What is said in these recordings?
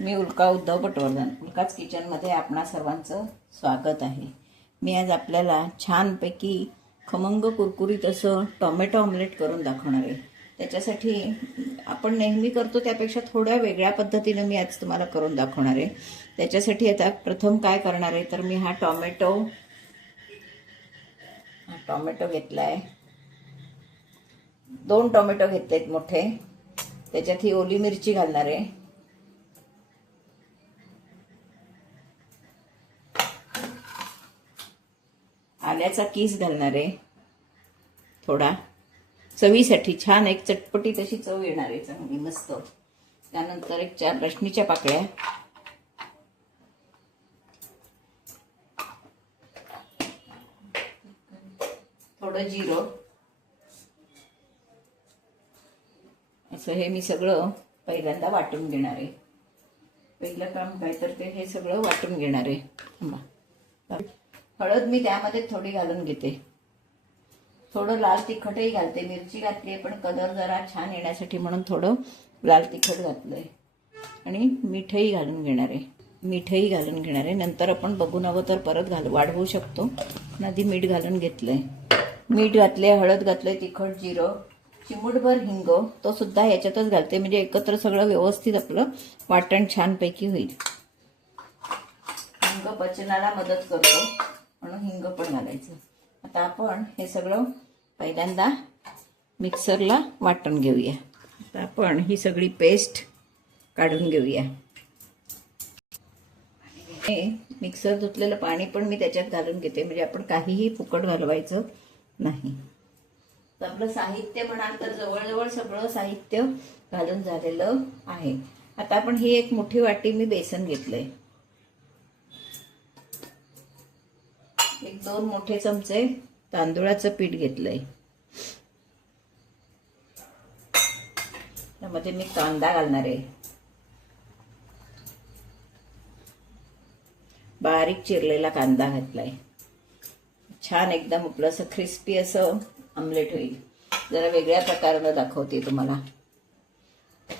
मी उल्का उद्धव पटवर्धन. उल्काच किचनमध्ये आपणा सर्वांचं स्वागत आहे. मी आज आपल्याला छानपैकी खमंग कुरकुरीत असं टोमॅटो ऑमलेट करून दाखवणार आहे. त्याच्यासाठी आपण नेहमी करतो त्यापेक्षा थोड्या वेगळ्या पद्धतीने मी आज तुम्हाला करून दाखवणार आहे. त्याच्यासाठी आता प्रथम काय करणार आहे तर मी हा टोमॅटो घेतला आहे. 2 टोमॅटो घेतलेत मोठे. त्याच्यात ही ओली मिरची घालणार आहे. आल्याचा किस घालणार आहे थोडा, चवीसाठी छान एक चटपटी तशी चव येणार आहे चांगली मस्त. त्यानंतर एक 4 लसणीच्या पाकळ्या, थोडं जिरं. असं हे मी सगळं पहिल्यांदा वाटून घेणार आहे. पहिलं काम काय तर ते हे सगळं वाटून घेणार आहे. हळद मी त्यामध्ये थोडी घालून घेते. थोडं लाल तिखटही घालते. मिरची घातली पण कलर जरा छान येण्यासाठी म्हणून थोडं लाल तिखट घातलंय. आणि मीठही घालून घेणार आहे. नंतर आपण बघून हवं तर परत वाढवू शकतो. आधी मीठ घालून घेतलंय. मीठ घातले, हळद घातले, तिखट, जिरं, चिमूटभर हिंग तो सुद्धा याच्यातच घालते म्हणजे एकत्र सगळं व्यवस्थित आपलं वाटण छानपैकी होईल. हिंग पचनाला मदत करतो म्हणून हिंग पण घालायचं. आता आपण हे सगळं पहिल्यांदा मिक्सरला वाटून घेऊया. आता आपण ही सगळी पेस्ट काढून घेऊया. हे मिक्सर धुतलेलं पाणी पण मी त्याच्यात घालून घेते म्हणजे आपण काहीही फुकट घालवायचं नाही. तर आपलं साहित्य म्हणाल तर जवळजवळ सगळं साहित्य घालून झालेलं आहे. आता आपण ही एक मोठी वाटी मी बेसन घेतलंय. 1-2 मोठे चमचे तांदूळाचं पीठ घेतलंय. त्यामध्ये मी कांदा घालणार आहे. बारीक चिरलेला कांदा घातलाय. छान एकदम आपलं असं क्रिस्पी असं ऑमलेट होईल. जरा वेगळ्या प्रकारानं दाखवते तुम्हाला.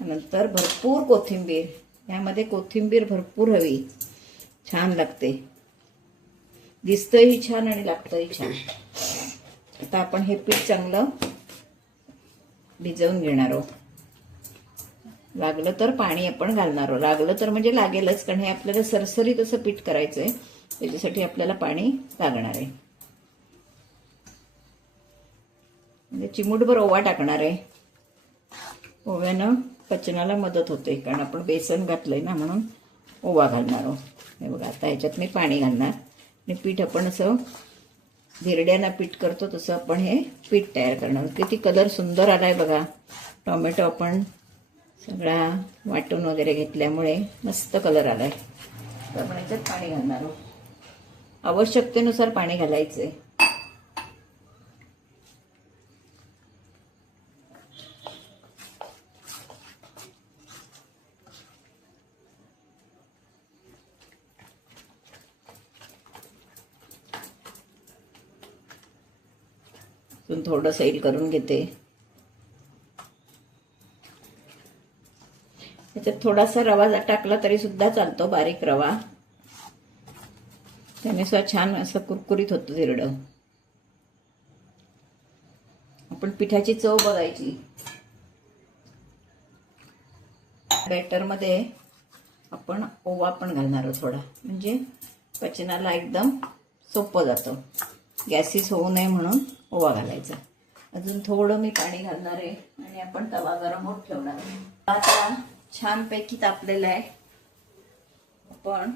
नंतर भरपूर कोथिंबीर. यामध्ये कोथिंबीर भरपूर हवी, छान लागते. दिसतंही छान आणि लागतंही छान. आता आपण हे पीठ चांगलं भिजवून घेणार आहोत. लागलं तर पाणी आपण घालणार आहोत. लागलं तर म्हणजे लागेलच, कारण हे आपल्याला सरसरीत असं पीठ करायचंय. त्याच्यासाठी आपल्याला पाणी लागणार आहे. म्हणजे चिमूटभर ओवा टाकणार आहे. ओव्यानं पचनाला मदत होते कारण आपण बेसन घातलंय ना म्हणून ओवा घालणार आहोत. हे बघा आता ह्याच्यात मी पाणी घालणार आणि पीठ आपण असं धिरड्यानं पीठ करतो तसं आपण हे पीठ तयार करणार. किती कलर सुंदर आलाय बघा. टोमॅटो आपण सगळा वाटून वगैरे घेतल्यामुळे मस्त कलर आलाय. तर आपण ह्याच्यात पाणी घालणार आहोत. आवश्यकतेनुसार पाणी घालायचंय. थोडं सैल करून घेते. त्याच्यात थोडासा रवा टाकला तरी सुद्धा चालतो, बारीक रवा. त्याने सुद्धा छान असं कुरकुरीत होतं धिरडं. आपण पिठाची चव बघायची. बॅटरमध्ये आपण ओवा पण घालणार आहोत थोडा, म्हणजे पचनाला एकदम सोपं जातं. गॅसीस होऊ नये म्हणून ओवा घालायचा. अजून थोडं मी पाणी घालणार आहे आणि आपण तवा गरम होत ठेवणार आहे. आता छानपैकी तापलेला आहे. आपण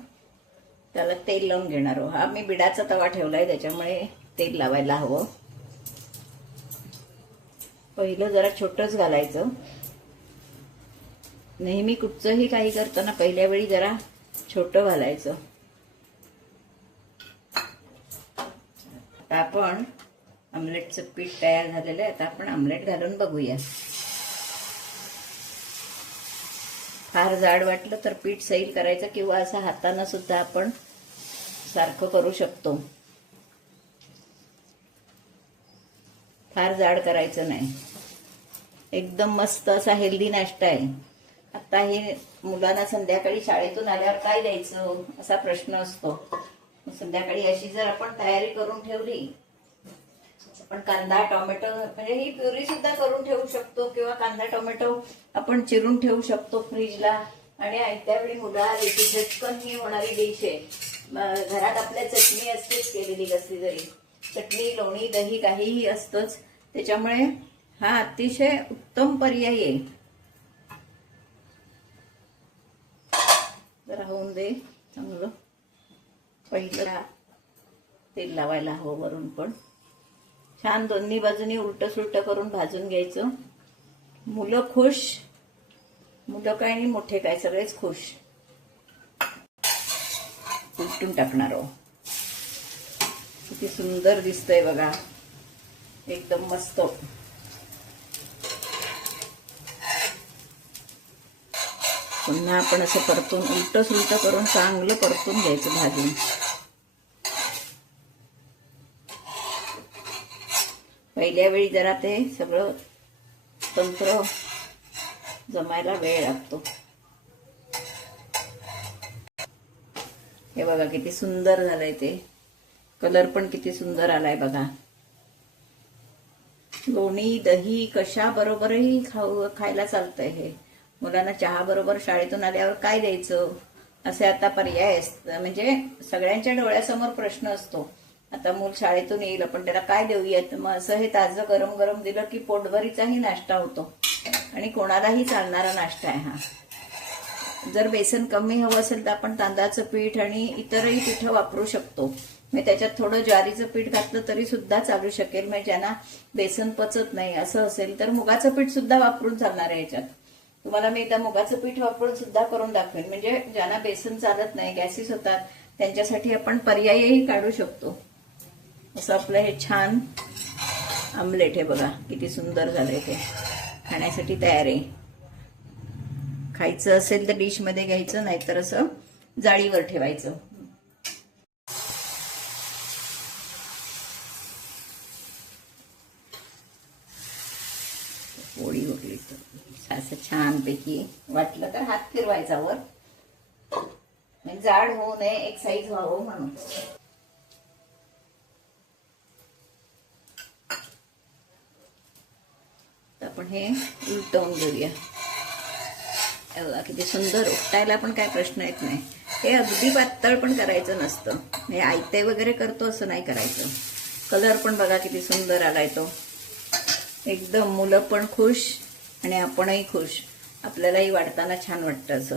त्याला तेल लावून घेणार आहोत. हा मी बिडाचा तवा ठेवलाय त्याच्यामुळे तेल लावायला हवं. पहिलं जरा छोटंच घालायचं. नेहमी कुठचंही काही करताना पहिल्या वेळी जरा छोटं घालायचं. आता आपण ऑमलेटचं पीठ तयार झालेलं आहे. आता आपण ऑमलेट घालून बघूया. फार जाड वाटलं तर पीठ सैल करायचं किंवा असं हातानं सुद्धा आपण सारखं करू शकतो. फार जाड करायचं नाही. एकदम मस्त असा हेल्दी नाश्ता आहे. आता हे मुलांना संध्याकाळी शाळेतून आल्यावर काय द्यायचं असा प्रश्न असतो. संध्याकाळी अशी जर आपण तयारी करून ठेवली, आपण कांदा टोमॅटो म्हणजे ही प्युरी सुद्धा करून ठेवू शकतो किंवा कांदा टोमॅटो आपण चिरून ठेवू शकतो फ्रीजला. आणि त्यावेळी मुलं आली की झटकन ही होणारी डिश आहे. घरात आपल्या चटणी असतेच केलेली, कसली तरी चटणी, लोणी, दही काहीही असतंच. त्याच्यामुळे हा अतिशय उत्तम पर्याय आहे. जरा होऊन दे चांगलं. पहिलं तेल लावायला हवं वरून, पण छान दोन्ही बाजूनी उलटं सुलटं करून भाजून घ्यायचं. मुलं खुश, मुलं काय आणि मोठे काय सगळेच खुश. उलटून टाकणार आहो. किती सुंदर दिसतंय बघा, एकदम मस्त. पुन्हा आपण असं परतून उलटं सुलटं करून चांगलं परतून घ्यायचं भाजून. पहिल्या वेळी जरा ते सगळं तंत्र जमायला वेळ लागतो. हे बघा किती सुंदर झालंय ते. कलर पण किती सुंदर आलाय बघा. लोणी दही कशा बरोबरही खायला चालतंय हे. मुलांना चहा बरोबर शाळेतून आल्यावर काय द्यायचं असे आता पर्याय असतात. म्हणजे सगळ्यांच्या डोळ्यासमोर प्रश्न असतो. आता मूल शाळेतून येईल, आपण त्याला काय देऊयात. मग असं हे ताजं गरम गरम दिलं की पोटभरीचाही नाश्ता होतो आणि कोणालाही चालणारा नाश्ता आहे हा. जर बेसन कमी हवं असेल तर आपण तांदळाचं पीठ आणि इतरही पीठं वापरू शकतो. मी त्याच्यात थोडं ज्वारीचं पीठ घातलं तरी सुद्धा चालू शकेल. म्हणजे ज्यांना बेसन पचत नाही असं असेल तर मुगाचं पीठ सुद्धा वापरून चालणार आहे याच्यात. तुम्हाला मी एकदा मुगाचं पीठ वापरून सुद्धा करून दाखवेन. म्हणजे ज्यांना बेसन चालत नाही, गॅसेस होतात, त्यांच्यासाठी आपण पर्यायही काढू शकतो. असं आपलं हे छान आमलेट आहे बघा, किती सुंदर झालंय ते. खाण्यासाठी तयार आहे. खायचं असेल तर डिश मध्ये घ्यायचं, नाहीतर असं जाळीवर ठेवायचं. पोळी उरली तर असं छानपैकी वाटलं तर हात फिरवायचा वर, म्हणजे जाड होऊ नये, एक साईज व्हावं म्हणून. आपण हे उलटवून घेऊया. किती सुंदर, उलटायला पण काय प्रश्न येत नाही. हे अगदी पातळ पण करायचं नसतं. हे आयते वगैरे करतो असं नाही करायचं. कलर पण बघा किती सुंदर आलाय तो. एकदम मुलं पण खुश आणि आपणही खुश. आपल्यालाही वाढताना छान वाटतं. असं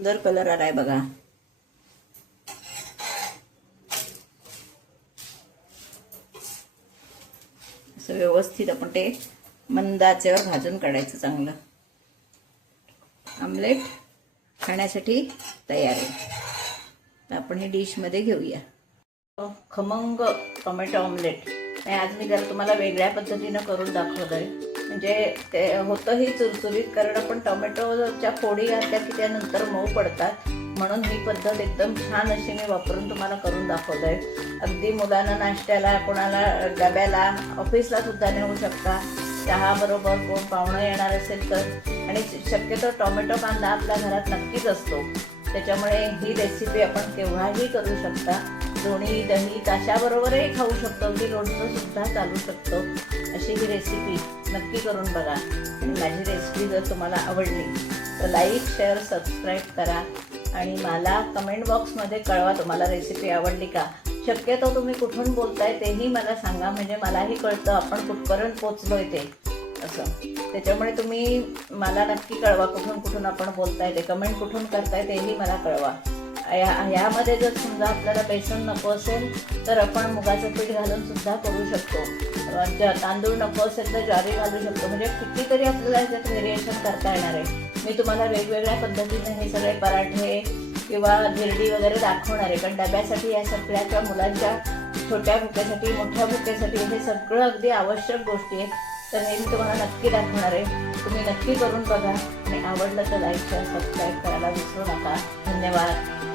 सुंदर कलर आलाय बघा. असं व्यवस्थित आपण ते मंद आचेवर भाजून काढायचं चांगलं. आमलेट खाण्यासाठी तयार आहे. तर आपण हे डिश मध्ये घेऊया. खमंग टोमॅटो ऑमलेट. आज मी जरा तुम्हाला वेगळ्या पद्धतीनं करून दाखवलंय. म्हणजे ते होतंही चुरचुरीत, कारण आपण टोमॅटोच्या फोडी घातल्या की त्यानंतर मऊ पडतात. म्हणून ही पद्धत एकदम छान अशी मी वापरून तुम्हाला करून दाखवलंय. अगदी मुलांना नाश्त्याला, कोणाला डब्याला, ऑफिसला सुद्धा नेऊ शकता. चहा बरोबर कोण पाहुणं येणार असेल तर. आणि शक्यतो टोमॅटो कांदा आपल्या घरात नक्कीच असतो. त्याच्यामुळे ही रेसिपी आपण केव्हाही करू शकता. लोणी दही ताशाबरोबरही खाऊ शकतो. अगदी लोणचं सुद्धा चालू शकतो. अशी ही रेसिपी नक्की करून बघा. आणि माझी रेसिपी जर तुम्हाला आवडली तर लाईक शेअर सबस्क्राईब करा. आणि मला कमेंट बॉक्समध्ये कळवा तुम्हाला रेसिपी आवडली का. शक्यतो तुम्ही कुठून बोलताय तेही मला सांगा, म्हणजे मलाही कळतं आपण कुठपर्यंत पोचलोय ते असं. त्याच्यामुळे तुम्ही मला नक्की कळवा कुठून कुठून आपण बोलताय ते. कमेंट कुठून करताय तेही मला कळवा. ह्यामध्ये जर समजा आपल्याला बेसन नको असेल तर आपण मुगाचं पीठ घालून सुद्धा करू शकतो. तांदूळ नको असेल तर ज्वारी घालू शकतो. म्हणजे कितीतरी आपल्याला ह्याच्यात व्हेरिएशन करता येणार आहे. मी तुम्हाला वेगवेगळ्या पद्धतीने हे सगळे पराठे किंवा धिरडी वगैरे दाखवणार आहे. कारण डब्यासाठी या सगळ्याच्या मुलांच्या छोट्या भुक्यासाठी, मोठ्या भुक्यासाठी हे सगळं अगदी आवश्यक गोष्टी आहेत. तर हे मी तुम्हाला नक्की दाखवणार आहे. तुम्ही नक्की करून बघा. आणि आवडलं तर लाईक शेअर सबस्क्राईब करायला विसरू नका. धन्यवाद.